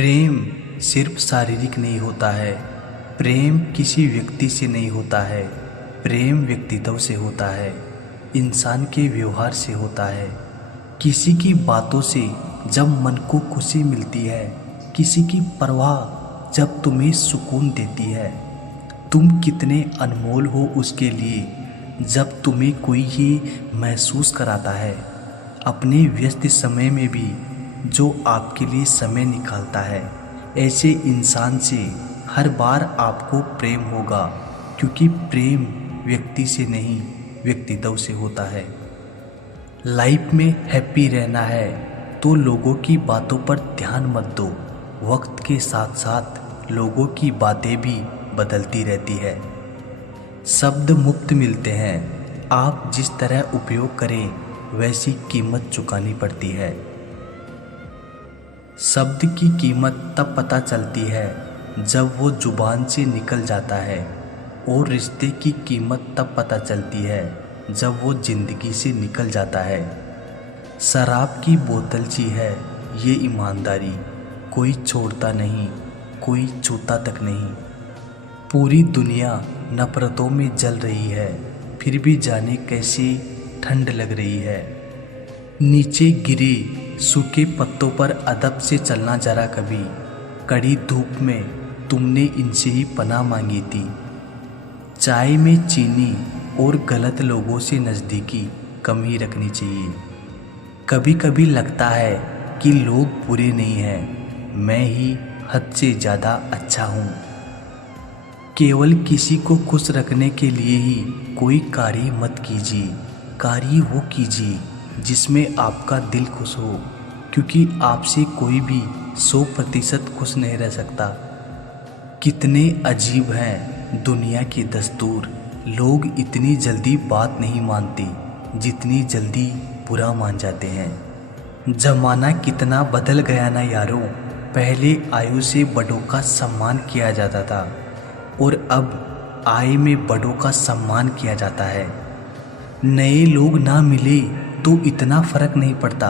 प्रेम सिर्फ शारीरिक नहीं होता है। प्रेम किसी व्यक्ति से नहीं होता है। प्रेम व्यक्तित्व से होता है, इंसान के व्यवहार से होता है। किसी की बातों से जब मन को खुशी मिलती है, किसी की परवाह जब तुम्हें सुकून देती है। तुम कितने अनमोल हो उसके लिए जब तुम्हें कोई ही महसूस कराता है। अपने व्यस्त समय में भी जो आपके लिए समय निकालता है, ऐसे इंसान से हर बार आपको प्रेम होगा, क्योंकि प्रेम व्यक्ति से नहीं व्यक्तित्व से होता है। लाइफ में हैप्पी रहना है तो लोगों की बातों पर ध्यान मत दो। वक्त के साथ साथ लोगों की बातें भी बदलती रहती है। शब्द मुफ्त मिलते हैं, आप जिस तरह उपयोग करें वैसी कीमत चुकानी पड़ती है। शब्द की कीमत तब पता चलती है जब वो जुबान से निकल जाता है, और रिश्ते की कीमत तब पता चलती है जब वो जिंदगी से निकल जाता है। शराब की बोतल सी है ये ईमानदारी, कोई छोड़ता नहीं, कोई छूता तक नहीं। पूरी दुनिया नफरतों में जल रही है, फिर भी जाने कैसे ठंड लग रही है। नीचे गिरे सूखे पत्तों पर अदब से चलना जरा कभी, कड़ी धूप में तुमने इनसे ही पनाह मांगी थी। चाय में चीनी और गलत लोगों से नज़दीकी कम ही रखनी चाहिए। कभी कभी लगता है कि लोग बुरे नहीं हैं, मैं ही हद से ज़्यादा अच्छा हूँ। केवल किसी को खुश रखने के लिए ही कोई कार्य मत कीजिए। कार्य वो कीजिए जिसमें आपका दिल खुश हो, क्योंकि आपसे कोई भी 100% खुश नहीं रह सकता। कितने अजीब हैं दुनिया की दस्तूर, लोग इतनी जल्दी बात नहीं मानते जितनी जल्दी बुरा मान जाते हैं। जमाना कितना बदल गया ना यारों, पहले आयु से बड़ों का सम्मान किया जाता था और अब आय में बड़ों का सम्मान किया जाता है। नए लोग ना मिले तो इतना फर्क नहीं पड़ता,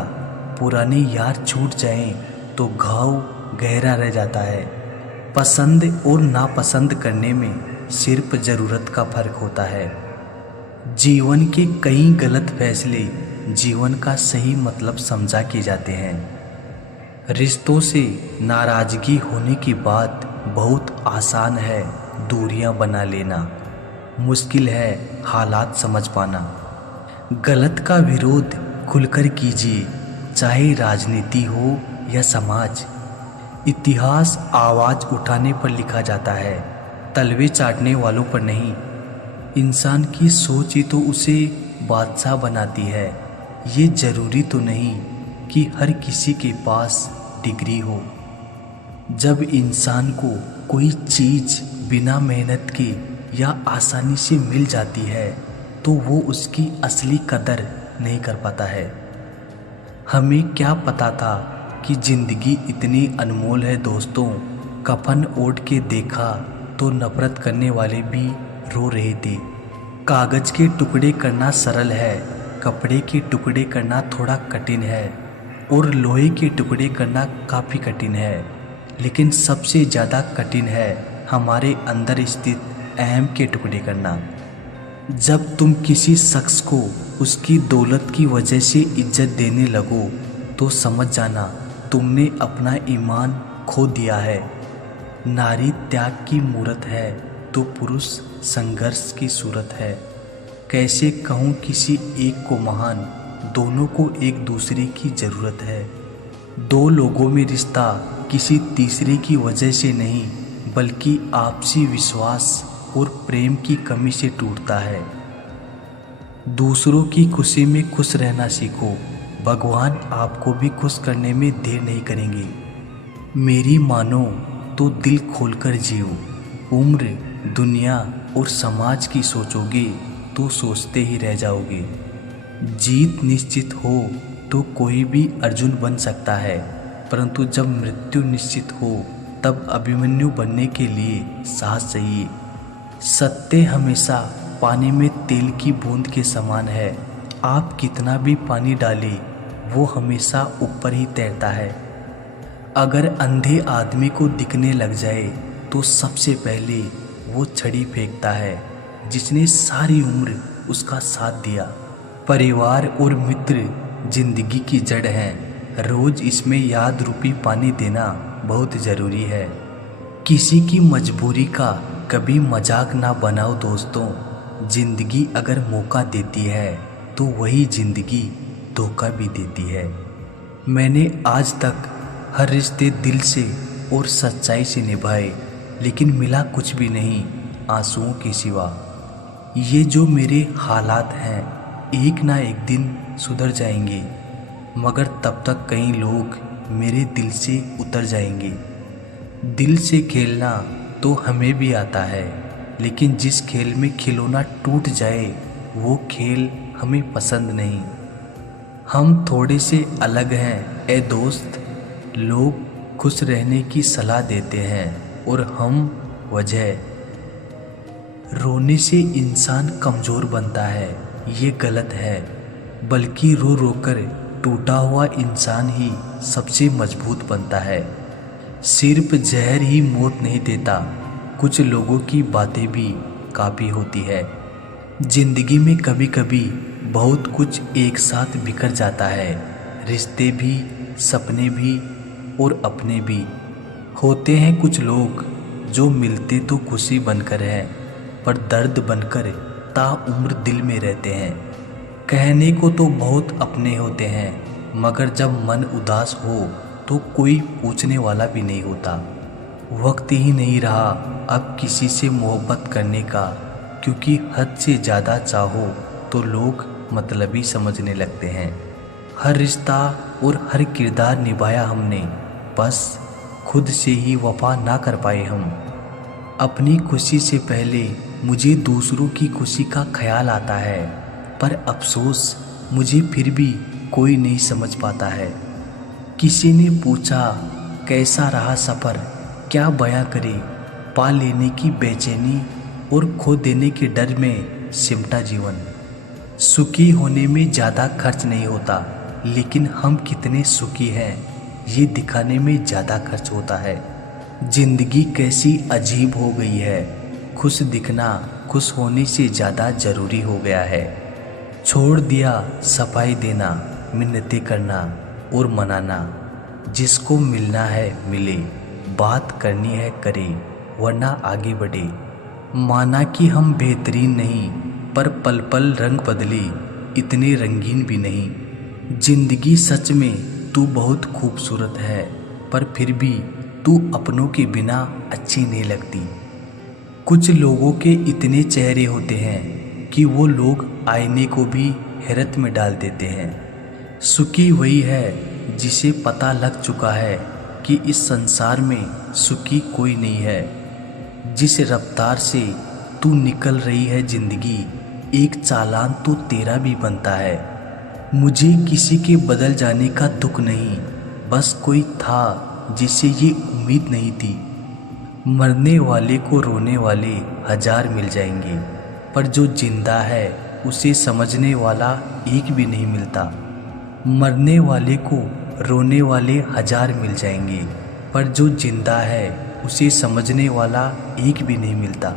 पुराने यार छूट जाएं तो घाव गहरा रह जाता है। पसंद और नापसंद करने में सिर्फ ज़रूरत का फर्क होता है। जीवन के कई गलत फैसले जीवन का सही मतलब समझा के जाते हैं। रिश्तों से नाराज़गी होने की बात बहुत आसान है, दूरियां बना लेना मुश्किल है, हालात समझ पाना। गलत का विरोध खुलकर कीजिए, चाहे राजनीति हो या समाज। इतिहास आवाज़ उठाने पर लिखा जाता है, तलवे चाटने वालों पर नहीं। इंसान की सोच ही तो उसे बादशाह बनाती है। ये ज़रूरी तो नहीं कि हर किसी के पास डिग्री हो। जब इंसान को कोई चीज़ बिना मेहनत के या आसानी से मिल जाती है तो वो उसकी असली कदर नहीं कर पाता है। हमें क्या पता था कि ज़िंदगी इतनी अनमोल है दोस्तों। कफन ओढ़ के देखा तो नफरत करने वाले भी रो रहे थे। कागज़ के टुकड़े करना सरल है, कपड़े के टुकड़े करना थोड़ा कठिन है, और लोहे के टुकड़े करना काफ़ी कठिन है। लेकिन सबसे ज़्यादा कठिन है हमारे अंदर स्थित अहम के टुकड़े करना। जब तुम किसी शख्स को उसकी दौलत की वजह से इज्जत देने लगो तो समझ जाना तुमने अपना ईमान खो दिया है। नारी त्याग की मूरत है तो पुरुष संघर्ष की सूरत है। कैसे कहूँ किसी एक को महान, दोनों को एक दूसरे की ज़रूरत है। दो लोगों में रिश्ता किसी तीसरे की वजह से नहीं, बल्कि आपसी विश्वास और प्रेम की कमी से टूटता है। दूसरों की खुशी में खुश रहना सीखो, भगवान आपको भी खुश करने में देर नहीं करेंगे। मेरी मानो तो दिल खोलकर जियो। उम्र, दुनिया और समाज की सोचोगे तो सोचते ही रह जाओगे। जीत निश्चित हो तो कोई भी अर्जुन बन सकता है, परंतु जब मृत्यु निश्चित हो तब अभिमन्यु बनने के लिए साहस चाहिए। सत्य हमेशा पानी में तेल की बूंद के समान है। आप कितना भी पानी डालें वो हमेशा ऊपर ही तैरता है। अगर अंधे आदमी को दिखने लग जाए तो सबसे पहले वो छड़ी फेंकता है जिसने सारी उम्र उसका साथ दिया। परिवार और मित्र जिंदगी की जड़ हैं। रोज इसमें याद रूपी पानी देना बहुत ज़रूरी है। किसी की मजबूरी का कभी मजाक ना बनाओ दोस्तों। जिंदगी अगर मौका देती है तो वही जिंदगी धोखा भी देती है। मैंने आज तक हर रिश्ते दिल से और सच्चाई से निभाए, लेकिन मिला कुछ भी नहीं आंसुओं के सिवा। ये जो मेरे हालात हैं एक ना एक दिन सुधर जाएंगे, मगर तब तक कई लोग मेरे दिल से उतर जाएंगे। दिल से खेलना तो हमें भी आता है, लेकिन जिस खेल में खिलौना टूट जाए वो खेल हमें पसंद नहीं। हम थोड़े से अलग हैं ए दोस्त। लोग खुश रहने की सलाह देते हैं और हम वजह। रोने से इंसान कमज़ोर बनता है ये गलत है, बल्कि रो रो कर टूटा हुआ इंसान ही सबसे मजबूत बनता है। सिर्फ जहर ही मौत नहीं देता, कुछ लोगों की बातें भी काफ़ी होती है। जिंदगी में कभी कभी बहुत कुछ एक साथ बिखर जाता है। रिश्ते भी, सपने भी और अपने भी। होते हैं कुछ लोग जो मिलते तो खुशी बनकर हैं, पर दर्द बनकर ताउम्र दिल में रहते हैं। कहने को तो बहुत अपने होते हैं, मगर जब मन उदास हो तो कोई पूछने वाला भी नहीं होता। वक्त ही नहीं रहा अब किसी से मोहब्बत करने का, क्योंकि हद से ज़्यादा चाहो तो लोग मतलबी समझने लगते हैं। हर रिश्ता और हर किरदार निभाया हमने, बस खुद से ही वफा ना कर पाए हम। अपनी खुशी से पहले मुझे दूसरों की खुशी का ख्याल आता है, पर अफसोस मुझे फिर भी कोई नहीं समझ पाता है। किसी ने पूछा कैसा रहा सफ़र, क्या बयां करे, पा लेने की बेचैनी और खो देने के डर में सिमटा जीवन। सुखी होने में ज़्यादा खर्च नहीं होता, लेकिन हम कितने सुखी हैं ये दिखाने में ज़्यादा खर्च होता है। जिंदगी कैसी अजीब हो गई है, खुश दिखना खुश होने से ज़्यादा ज़रूरी हो गया है। छोड़ दिया सफाई देना, मिन्नतें करना और मनाना। जिसको मिलना है मिले, बात करनी है करे, वरना आगे बढ़े। माना कि हम बेहतरीन नहीं, पर पल पल रंग बदले, इतने रंगीन भी नहीं। जिंदगी सच में तू बहुत खूबसूरत है, पर फिर भी तू अपनों के बिना अच्छी नहीं लगती। कुछ लोगों के इतने चेहरे होते हैं कि वो लोग आईने को भी हैरत में डाल देते हैं। सुखी वही है जिसे पता लग चुका है कि इस संसार में सुखी कोई नहीं है। जिस रफ्तार से तू निकल रही है जिंदगी, एक चालान तो तेरा भी बनता है। मुझे किसी के बदल जाने का दुख नहीं, बस कोई था जिसे ये उम्मीद नहीं थी। मरने वाले को रोने वाले हजार मिल जाएंगे, पर जो जिंदा है उसे समझने वाला एक भी नहीं मिलता। मरने वाले को रोने वाले हजार मिल जाएंगे, पर जो जिंदा है उसे समझने वाला एक भी नहीं मिलता।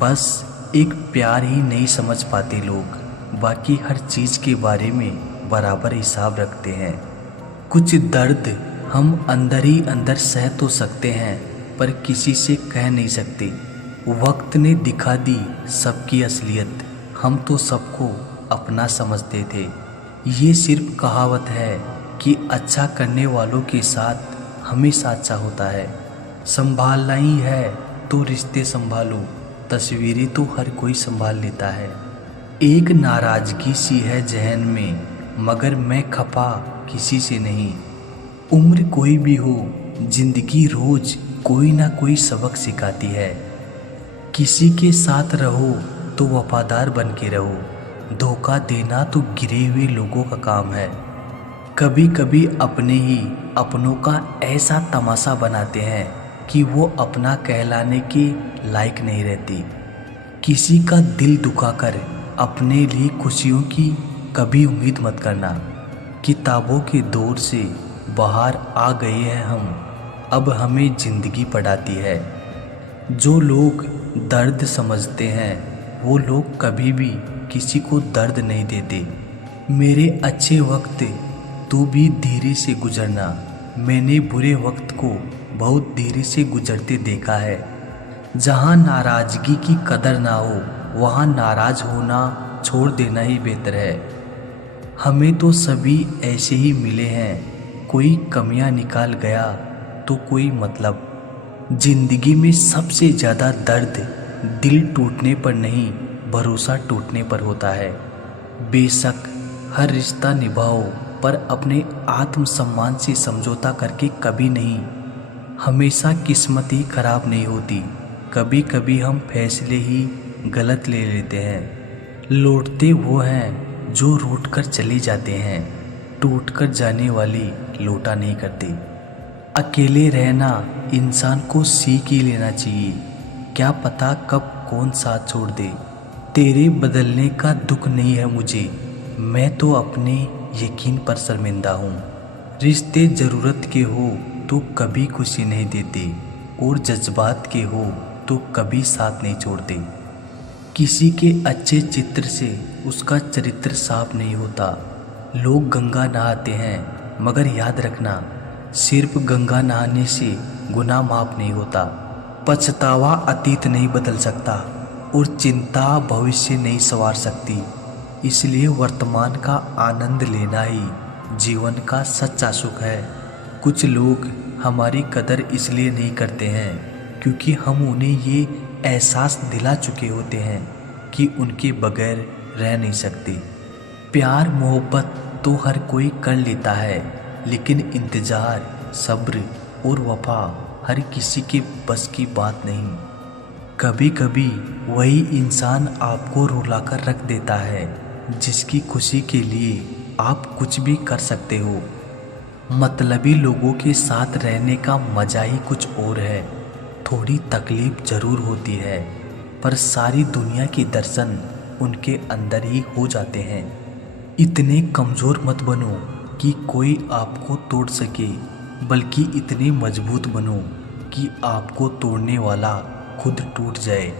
बस एक प्यार ही नहीं समझ पाते लोग, बाकी हर चीज़ के बारे में बराबर हिसाब रखते हैं। कुछ दर्द हम अंदर ही अंदर सह तो सकते हैं, पर किसी से कह नहीं सकते। वक्त ने दिखा दी सबकी असलियत, हम तो सबको अपना समझते थे। ये सिर्फ कहावत है कि अच्छा करने वालों के साथ हमेशा अच्छा होता है। संभालना ही है तो रिश्ते संभालो, तस्वीरें तो हर कोई संभाल लेता है। एक नाराज़गी सी है जहन में, मगर मैं खफा किसी से नहीं। उम्र कोई भी हो, जिंदगी रोज कोई ना कोई सबक सिखाती है। किसी के साथ रहो तो वफादार बन के रहो, धोखा देना तो गिरे हुए लोगों का काम है। कभी कभी अपने ही अपनों का ऐसा तमाशा बनाते हैं कि वो अपना कहलाने के लायक नहीं रहती। किसी का दिल दुखाकर अपने लिए खुशियों की कभी उम्मीद मत करना। किताबों के दौर से बाहर आ गए हैं हम, अब हमें ज़िंदगी पढ़ाती है। जो लोग दर्द समझते हैं वो लोग कभी भी किसी को दर्द नहीं देते। मेरे अच्छे वक्त तू भी धीरे से गुजरना, मैंने बुरे वक्त को बहुत धीरे से गुजरते देखा है। जहाँ नाराज़गी की कदर ना हो वहाँ नाराज़ होना छोड़ देना ही बेहतर है। हमें तो सभी ऐसे ही मिले हैं, कोई कमियां निकाल गया तो कोई मतलब। जिंदगी में सबसे ज़्यादा दर्द दिल टूटने पर नहीं, भरोसा टूटने पर होता है। बेशक हर रिश्ता निभाओ, पर अपने आत्मसम्मान से समझौता करके कभी नहीं। हमेशा किस्मत ही खराब नहीं होती, कभी कभी हम फैसले ही गलत ले लेते हैं। लौटते वो हैं जो रूठ कर चले जाते हैं, टूट कर जाने वाली लौटा नहीं करते। अकेले रहना इंसान को सीख ही लेना चाहिए, क्या पता कब कौन साथ छोड़ दे। तेरे बदलने का दुख नहीं है मुझे, मैं तो अपने यकीन पर शर्मिंदा हूँ। रिश्ते ज़रूरत के हो तो कभी खुशी नहीं देते, और जज्बात के हो तो कभी साथ नहीं छोड़ते। किसी के अच्छे चित्र से उसका चरित्र साफ नहीं होता। लोग गंगा नहाते हैं, मगर याद रखना सिर्फ गंगा नहाने से गुनाह माफ नहीं होता। पछतावा अतीत नहीं बदल सकता, और चिंता भविष्य नहीं संवार सकती। इसलिए वर्तमान का आनंद लेना ही जीवन का सच्चा सुख है। कुछ लोग हमारी कदर इसलिए नहीं करते हैं क्योंकि हम उन्हें ये एहसास दिला चुके होते हैं कि उनके बगैर रह नहीं सकते। प्यार मोहब्बत तो हर कोई कर लेता है, लेकिन इंतज़ार, सब्र और वफा हर किसी के बस की बात नहीं। कभी कभी वही इंसान आपको रुलाकर रख देता है जिसकी खुशी के लिए आप कुछ भी कर सकते हो। मतलबी लोगों के साथ रहने का मज़ा ही कुछ और है। थोड़ी तकलीफ ज़रूर होती है, पर सारी दुनिया के दर्शन उनके अंदर ही हो जाते हैं। इतने कमज़ोर मत बनो कि कोई आपको तोड़ सके, बल्कि इतने मजबूत बनो कि आपको तोड़ने वाला खुद टूट जाए।